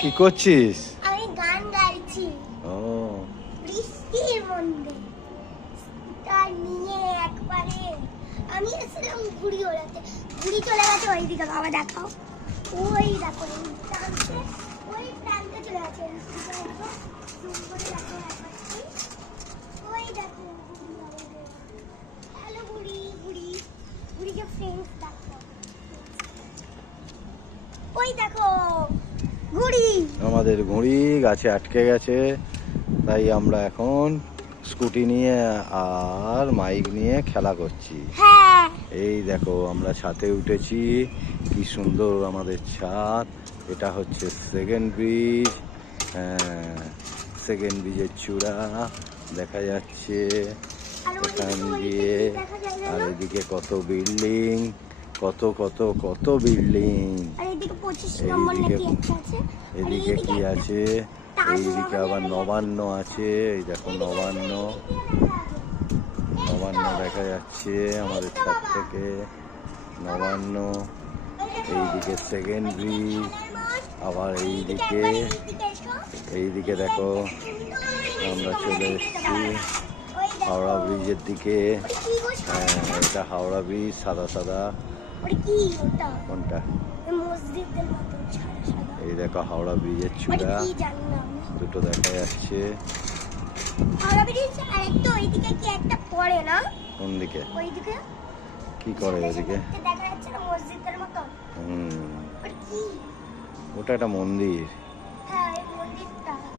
কি করছিস? আমি গান গাইছি। ও বৃষ্টির মধ্যে তার নিয়ে একবারে আমি এসেছিলাম ঘুড়ি ওড়াতে। ঘুড়ি চলে গেছে ওইদিকে, বাবা দেখাও। ওই দেখো এই প্রান্তে, ওই প্রান্তে চলে গেছে। ওই দেখো হ্যালো ঘুড়ি, ঘুড়ি ঘুড়িকে ফ্রেন্ডস দেখো। ওই দেখো ঘুড়ি। আমাদের ঘুড়ি গাছে আটকে গেছে, তাই আমরা এখন স্কুটি নিয়ে আর মাইক নিয়ে খেলা করছি। হ্যাঁ এই দেখো আমরা ছাদে উঠেছি, কি সুন্দর আমাদের ছাদ। এটা হচ্ছে সেকেন্ড ব্রিজ। সেকেন্ড ব্রিজের চূড়া দেখা যাচ্ছে এখান দিয়ে। আর এদিকে কত বিল্ডিং, কত কত কত বিল্ডিং। আর এদিকে 25 নম্বর নাকি একটা আছে। এদিকে কি আছে? এইদিকে আবার নবান্ন আছে। এই দেখো নবান্ন, নবান্ন দেখা যাচ্ছে আমাদের ছাদ থেকে। নবান্ন, এইদিকে সেকেন্ড ব্রিজ, আবার এইদিকে দেখো আমরা চলে এসেছি হাওড়া ব্রিজের দিকে। হ্যাঁ, এটা হাওড়া ব্রিজ, সাদা সাদা। কোনটা? এই দেখো হাওড়া ব্রিজের চূড়া দুটো দেখা যাচ্ছে। কোন দিকে? কি করে ওদিকে? ওটা একটা মন্দির।